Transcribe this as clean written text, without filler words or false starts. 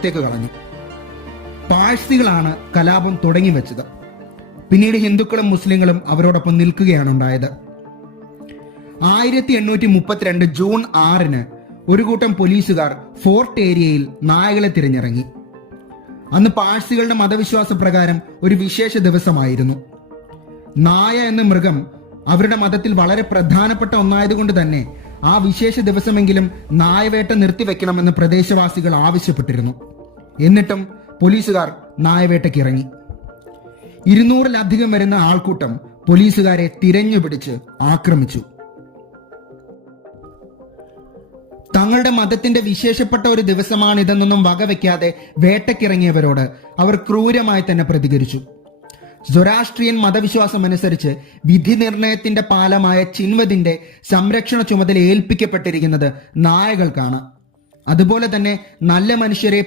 പുറത്തേക്ക് കളഞ്ഞു. പാഴ്സികളാണ് കലാപം തുടങ്ങി വെച്ചത്. പിന്നീട് ഹിന്ദുക്കളും മുസ്ലിങ്ങളും അവരോടൊപ്പം നിൽക്കുകയാണ് ഉണ്ടായത്. 1832 ജൂൺ 6 ഒരു കൂട്ടം പോലീസുകാർ ഫോർട്ട് ഏരിയയിൽ നായകളെ തിരഞ്ഞിറങ്ങി. അന്ന് പാഴ്സികളുടെ മതവിശ്വാസ പ്രകാരം ഒരു വിശേഷ ദിവസമായിരുന്നു. നായ എന്ന മൃഗം അവരുടെ മതത്തിൽ വളരെ പ്രധാനപ്പെട്ട ഒന്നായതുകൊണ്ട് തന്നെ ആ വിശേഷ ദിവസമെങ്കിലും നായവേട്ട നിർത്തിവെക്കണമെന്ന് പ്രദേശവാസികൾ ആവശ്യപ്പെട്ടിരുന്നു. എന്നിട്ടും പോലീസുകാർ നായവേട്ടയ്ക്ക് ഇറങ്ങി. 200-ലധികം വരുന്ന ആൾക്കൂട്ടം പോലീസുകാരെ തിരഞ്ഞുപിടിച്ച് ആക്രമിച്ചു. തങ്ങളുടെ മതത്തിന്റെ വിശേഷപ്പെട്ട ഒരു ദിവസമാണിതെന്നൊന്നും വകവെക്കാതെ വേട്ടക്കിറങ്ങിയവരോട് അവർ ക്രൂരമായി തന്നെ പ്രതികരിച്ചു. സൊറാസ്ട്രിയൻ മതവിശ്വാസമനുസരിച്ച് വിധി നിർണയത്തിന്റെ പാലമായ ചിൻവദിന്റെ സംരക്ഷണ ചുമതല ഏൽപ്പിക്കപ്പെട്ടിരിക്കുന്നത് നായകൾക്കാണ്. അതുപോലെ തന്നെ നല്ല മനുഷ്യരെ